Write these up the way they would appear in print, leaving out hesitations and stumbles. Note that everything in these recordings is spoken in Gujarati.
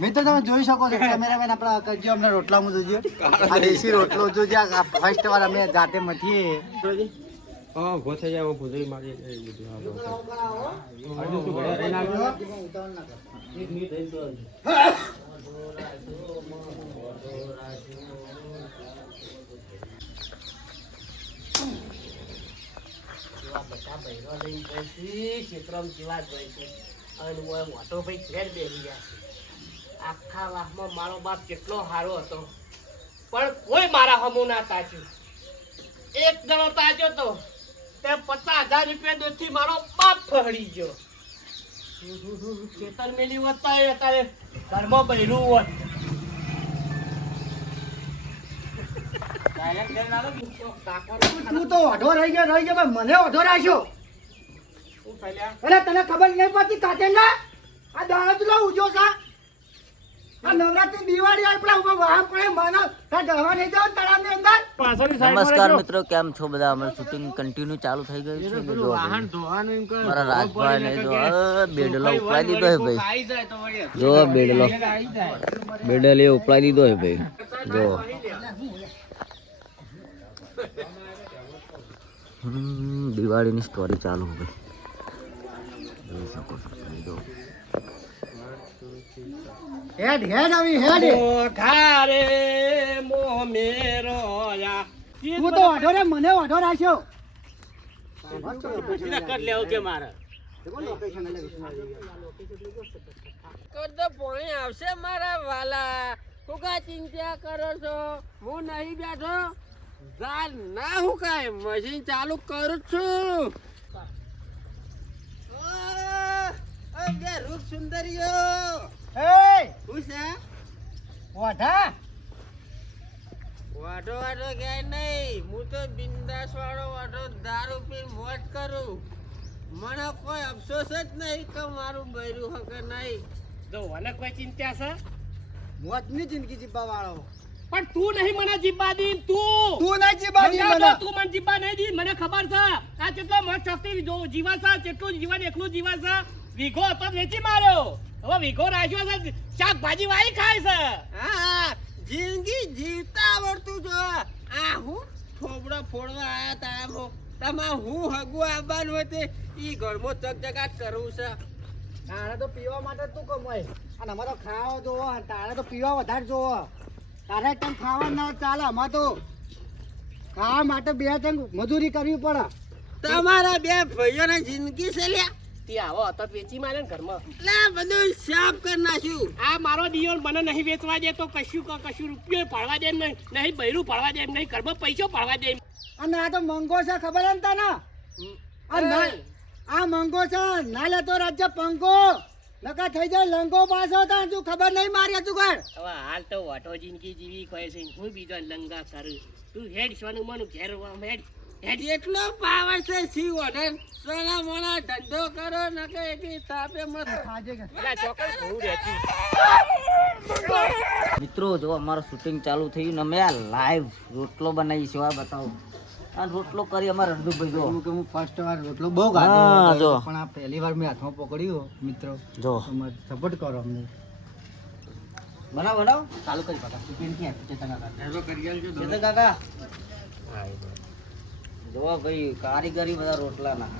મિત્રો તમે જોઈ શકો છો કેમેરામેન આપણા કરજો અમને રોટલા હું જોજો આ દેશી રોટલો જો જ્યાં ફર્સ્ટ વાર અમે જાતે મથીએ હા ગોથે જાય ભૂજરી મારી એ બધું આ તો તું ઘરે રહીને આવ્યો એક મિનિટ રહી તો બધા બહેરો લઈને જઈશી ક્ષેત્રમાં જેવા જ હોય છે અને મોટો ભાઈ ઘેર બેસી ગયા છે આખા વાહમાં મારો બાપ કેટલો સારો હતો પણ કોઈ મારા હમું ના તાચ્યું એક જણો તાચ્યો તો તે 50,000 રૂપિયા દોથી મારો બાપ ફહડી ગયો ખેતર મેલી વધતા અત્યારે ઘરમાં બહેરું હોત તું તો અઢો રહી ગયો મને અઢો રાખ્યો તને ખબર નહીં પડતી કાતેલા આ દાડો તું ઉજો છે આ નવરાત્રી દિવાળી આવી પેલા વાહ પડે મને દવા નહીં જાવ તળાવની અંદર. નમસ્કાર મિત્રો, કેમ છો બધા? અમારું શૂટિંગ કન્ટિન્યુ ચાલુ થઈ ગયું છે. જો મારા રાજભાઈ ને જો બેડલો ઉપલાઈ દીધો હે ભાઈ. જો બેડલે ઉપલાઈ દીધો હે ભાઈ. જો દિવાળીની સ્ટોરી ચાલુ ભાઈ જોઈ શકો છો. જો હેડ આવી હેડ ઠારે મો મેરો યા તું તો અઢો રે મને અઢો રાખ્યો કર લેવું કે મારે કરતો પોણી આવશે મારા વાલા તું કા ચિંતા કરો છો? હું નહીં બેઠો જા ના હું કાય મશીન ચાલુ કરું છું. રૂપ સુંદરીઓ એ હું છે વાઢા વાઢો વાઢો ક્યાંય નહીં. હું તો બિંદાસ વાળો વાઢો દારૂ પીને મોજ કરું. મને કોઈ અફસોસ જ નહીં કે મારું બૈરું હકે નહીં. જો મને કોઈ ચિંતા છે? મોજની જિંદગી જીવવા વાળો. પણ તું નહીં મને જીવવા દી. તું નહીં જીવવા દી મને. તું મને જીવવા નહીં દી. મને ખબર છે આ કેટલો મત શક્તિ જીવા છે, કેટલું જીવન એકલું જીવા છે. વીઘો હતો વેચી માર્યો, હવે વીઘો રાખ્યો છે, શાકભાજી વાળી ખાય છે. હા જિંદગી જીવતા આવડતું જો. આ હું થોબડો ફોડવા આયા તારામાં તમા હું હગું આવવાનું હોય તે ઈ ઘરમાં ચકચકાટ કરવું છે. તારે તો પીવા માટે તું કમાય અને અમારે તો ખાવા જોવો. તારે તો પીવા વધારે જોવો. તારે તને ખાવા ના ચાલે. અમારે તો ખાવા માટે બે તને મજૂરી કરવી પડે. તમારા બે ભાઈઓની જિંદગી છે લ્યા. તે આવો હતો વેચી મારે ને ઘરમાં એટલે બધું સાફ કરી નાખ્યું. આ મારો દિયોર મને નહીં વેચવા દે તો કશું રૂપિયો પાડવા દે નહીં, બૈરું પાડવા દે નહીં, ઘરમાં પૈસો પાડવા દે. અને આ તો મંગો છે ખબર ને તને? આ મંગો છે ના લેતો રાજ્ય પંખો નકા થઈ જાય લંગો પાછો તો તું ખબર નહીં મારી તું કર. હવે હાલ તો વાટો જિંદગી જીવી કહે છે, હું બીજો લંગા કરું. તું હેડ સોનું મનું ઘેર હેડ એટલો પાવર છે સી ઓર્ડર સોના મોના ધંધો કરો નકે એકી તાપે મત ખાજે કે ચોકર ભૂ રહેતી. મિત્રો જો અમારું શૂટિંગ ચાલુ થયું ને અમે આ લાઈવ રોટલો બનાવી છે. આ બતાવો આ રોટલો કરી અમારે અર્ધુભાઈ જો કે હું ફર્સ્ટ વાર રોટલો બહુ હા, ગાતો જો. પણ આ પહેલી વાર મેં હાથમાં પકડ્યો મિત્રો. જો સપોર્ટ કરો અમને. બનાવ ચાલુ કરી કાકા. ચેતન કાકા જો ભાઈ કારીગરી બધા રોટલાના.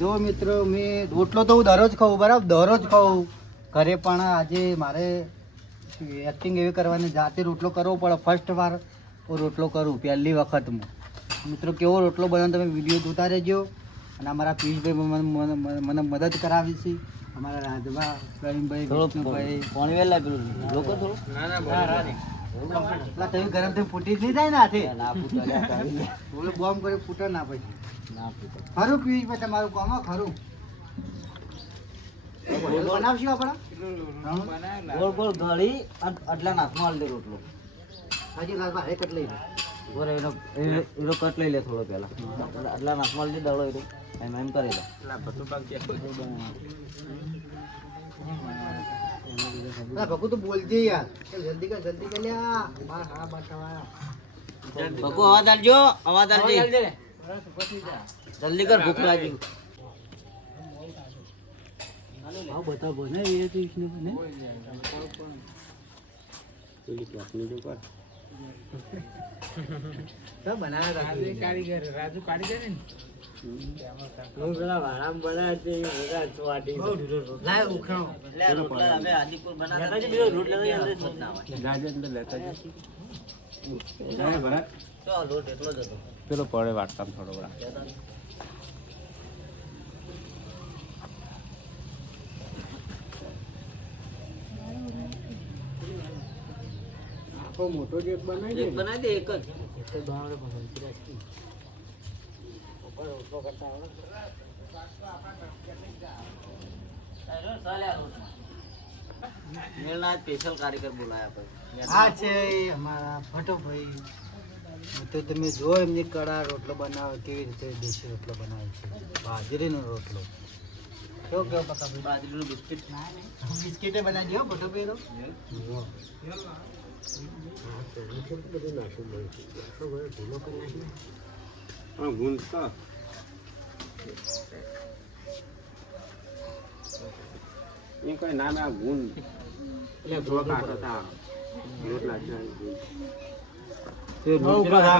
જો મિત્રો મેં રોટલો તો હું દરરોજ ખાઉં, બરાબર દરરોજ ખાઉં ઘરે, પણ આજે મારે એક્ટિંગ એવી કરવાની જાતે રોટલો કરવો પડે. ફર્સ્ટ વાર હું રોટલો કરું પહેલી વખતમાં. મિત્રો કેવો રોટલો બનાવો તમે વિડીયો જોતા રહેજો. અને અમારા પિયુષભાઈ મને મદદ કરાવી છે. અમારા રાજભા પ્રવીણભાઈ વિષ્ણુભાઈ પાણી વેલા પેલું લોકો થોડું તમે ગરમ થઈ ફૂટી જ નહીં જાય ને હાથે ના પૂછો બોલે બોમ્બ કરે ફૂટે ના પછી ના પૂછો ખરું પિયુષભાઈ તમારું કામ ખરું બનાવશું આપણે ગોળ ગોળ ગળી આટલા નાખમાં હાલ દે રોટલો. હજી લાલભા હે કટ લઈ લે બરાબર એનો કટ લઈ લે થોડો પહેલા. આટલા નાખમાં હાલ દે દળો એમ કરી દે. ભગુ તો બોલજે યાર જલ્દી કર લ્યા. હા બટાવા બકુ અવાજ આલજો, અવાજ આલજે જલ્દી કર, ભૂખ લાગી. હા બધા બનાવી તો ઈસને બને પેલી ક્લાસની જો કર તો બનાવ્યા રાજુ કારીગર ને હું પેલા વારામ બનાવે છે એ બધા ચોટી લાય ઉખરો લે રોટલા હવે આદિપુર બનાવતા છે બીજો રોટ લેવા અંદર જ ના આવે જાજે અંદર લેતા જાય ભરત તો રોટ એટલો જ હતો પેલો પડે વાટકામ થોડો બરા આખો મોટો ગેટ બનાવી દે એક બનાવી દે એક જ મેળના સ્પેશિયલ કારીગર બોલાયા પછી આ છે અમારા ફટોભાઈ તો તમે જો એમની કડા રોટલો બનાવે કેવી રીતે દેશી રોટલો બનાવે છે બાજરીનો રોટલો કેવો કેવો પકા બાજરીનું બિસ્કિટ બિસ્કીટે બનાવી દો ફટોભાઈ તો ગુંદ તો એ કોઈ નામ આ ગુંદ એટલે થોડો કાઢો તા રોટલા છે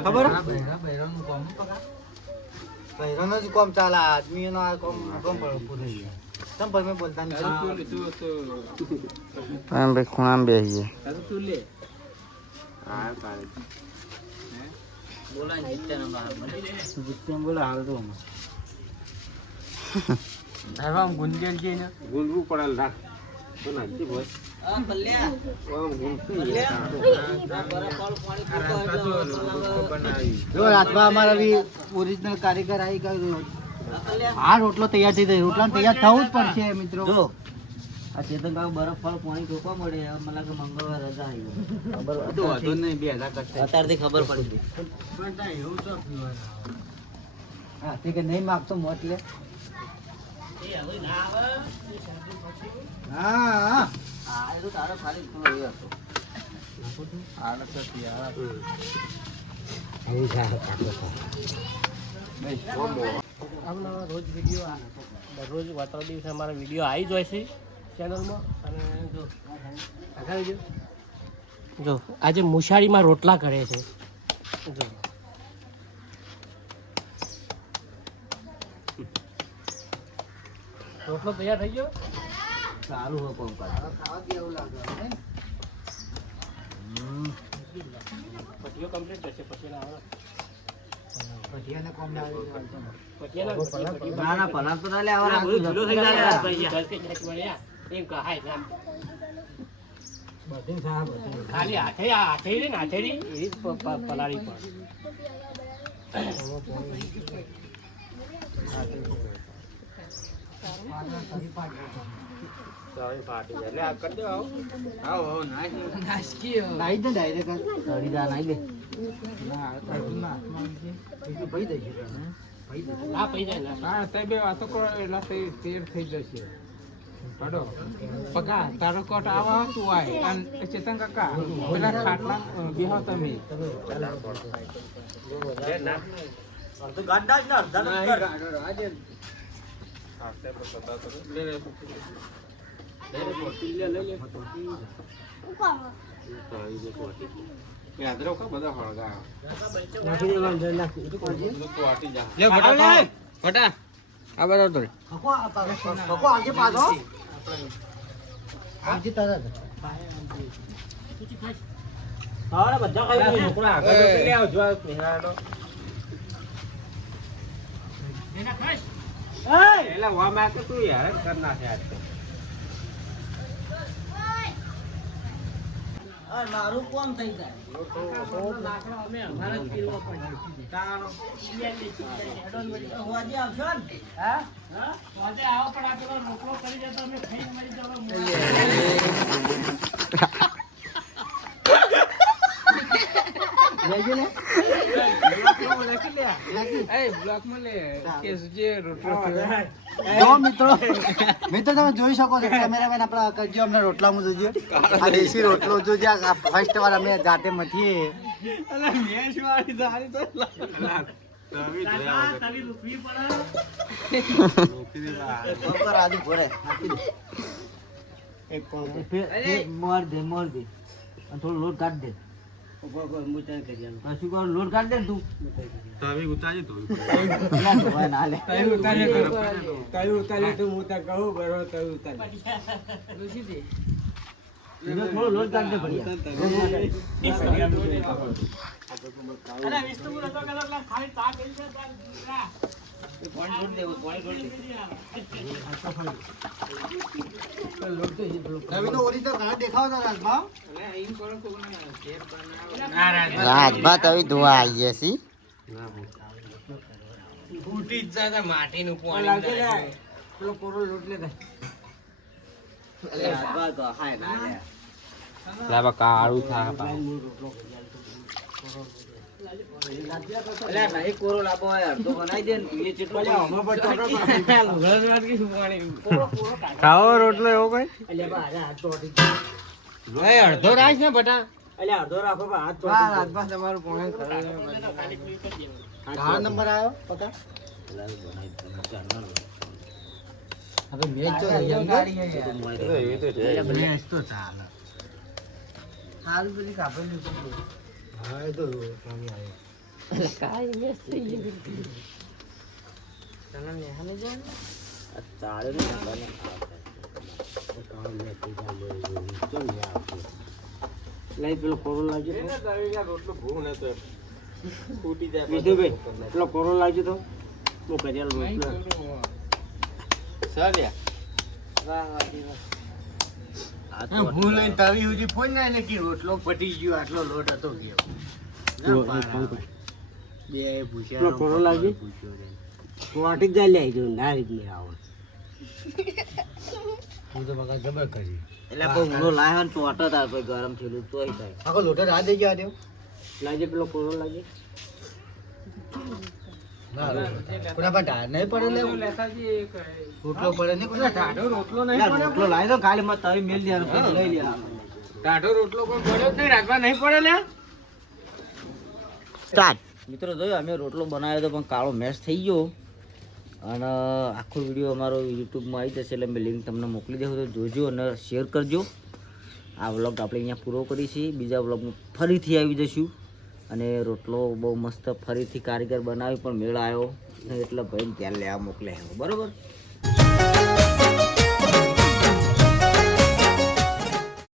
ખબર બૈરાનું કોમ પકા બૈરાનો જ કોમ ચાલે આદમીનો આ કોમ કોમ પૂરું તમ પર મેં બોલતા નહીં ભાઈ ખૂણામાં બેસીએ હા પાડે બોલાય જીતે નંબર હાલ મને જીતે બોલે હાલ તો ગુંદવું પડે રાખ તો નાખી બોલ આ પલ્લ્યા આમ ગુંદતું જો રાતમાં અમારા બી ઓરિજિનલ કારીગર આવી ગયો આ રોટલો તૈયાર થઈ જાય રોટલા તૈયાર થવું જ પડશે મિત્રો જો આ ચેતન કાકા બરફ ફળ પાણી રોકવા મળે મને લાગે મંગળવાર રજા આવી ખબર તો વાંધો નહીં 2000 કરશે અત્યારથી ખબર પડી ગઈ હા તે કે નહીં માગતો મોત લે હા હા આ એ તો તારો ખાલી પેલો એ હતો આમના રોજ વિડીયો દરરોજ વાતરા દિવસે અમારા વિડીયો આવી જાય છે ચેનલમાં અને જો આગળ જો આજે મુશાળીમાં રોટલા કરે છે જો રોટલો તૈયાર થઈ ગયો સારું હોય કોમ કરે ખાવાથી એવું લાગે ને પટીઓ કમ્પ્લીટ થશે પછી ના આવે ભજીયાને કોમ લાગે પટીઓ ના ના પલાર તો ના લે આવા બધું ઢીલો થઈ જાય ભૈયા. એમ કહાય ના બધે સાહેબ બધે ખાલી હાથેડી ને હાથેડી એ પલાળી પણ નાઈ દે ડાયરેક્ટ તળી દા નાઈ દે ભાઈ દે છે ભાઈ દે ના પૈ જાય ના હા તે બે વાતો કરો એટલે તેર થઈ જશે પડો પકા તારો કોટ આવા તું આય અને ચેતન કાકા પેલા ખાટલા બેહો તમે તો ગાંડા જ ના અડધા તો કર. યાદરો કા બધા હળગા નાખી દેવાનું છે નાખી તો આટી જા આ બધા તો ખકો આજે પાછો આજે તરત હા બધા ખાઈ જાય છોકરા આગળ તો લે આવજો નિહાળો એના ખાસ એલા વા માં તું યાર કર નાખે આજ તો આ મારું કોમ થઈ જાય અમે અમારા જ પીરવો પડે હોવાજી આવશો ને હા હા વાજે આવો પણ આ પેલો રોકડો કરી જાય તો અમે ખાઈને મરી જવા લેજો ને એ બ્લોક માં લે કેસ જે રોટલો થયો જો મિત્રો તમે જોઈ શકો છો કેમેરામેન આપણા કરજો અમને રોટલામાં જોજો આ દેશી રોટલો જોજો આ ફર્સ્ટ વાર અમે જાતે મથીએ કાકા, તવી રૂકવી પડે. બરાબર આદુ ભરે એક કોમ મોર દે અને થોડો લોટ કાઢ દે મુતા કરી આલો શું કર લોટ કાઢ દે તું તવી ઉતારી તો ના લે કયું ઉતારે તું હું તો કહું બરોબર કયું ઉતારે થોડો લોટ કાઢ દે ભડિયા અરે વિષ્ણુપુર હતો કે એટલે ખાલી ચા પી છે ત્યાં. તવી તો ઓરિજિનલ ઘણા દેખાવતા રાજભા રાજભા તવી ધોવા આવી ગયા છી ફૂટી જ જાય માટીનું પાણી પેલો કોરો લોટ લે લાબા કાળું થા ખાવો રોટલો એવો કઈ અડધો રાખ ને બટા તમારું પોણે ઘણા નંબર આવ્યો પકા હવે મેચ તો મેચ તો ચાલે હાલ બધી કાપડ નીકળી હા એ તો કામી આવ્યો પેલો કોરો લાવજો રોટલો ભૂખ નતો ફૂટી જાય વિષ્ણુભાઈ પેલો કોરો લાવજો તો બહુ કરિયાલ રોટલો ભૂલ લઈને તવી સુધી ફોન ના ને કે રોટલો પટી ગયો આટલો લોટ હતો ગયો બે પૂછ્યા પેલો કોરો લાવજો વાટી જ જાય લે ના રીત નહીં આવે હું તો મગા જબર કરી એટલે ઊંધો લાવ્યો ને ચોટો તાર કોઈ ગરમ થયેલું તોય થાય આખો લોટો રાહ દઈ ગયા દેવ લાવજે પેલો કોરો લાવજે કોના પર ઢાળ નહીં પડે લે રોટલો પડે નહીં કોના ટાઢો રોટલો રોટલો લાવી દો ખાલી મત તવી મેલ દે લઈ લે ટાઢો રોટલો કોઈ પડ્યો જ નહીં રાજવા નહીં પડે લે સ્ટાર્ટ મિત્રો જોયો અમે રોટલો બનાવ્યો હતો પણ કાળો મેશ થઈ ગયો અને આખો વિડીયો અમારો યુટ્યુબમાં આવી જશે એટલે મેં લિંક તમને મોકલી દઉં તો જોજો અને શેર કરજો આ વ્લોગ આપણે અહીંયા પૂરો કરીશું બીજા વ્લોગમાં ફરીથી આવી જઈશું અને રોટલો બહુ મસ્ત ફરીથી કારીગર બનાવી પણ મેળ આવ્યો એટલે ભાઈને ત્યાં લેવા મોકલે બરાબર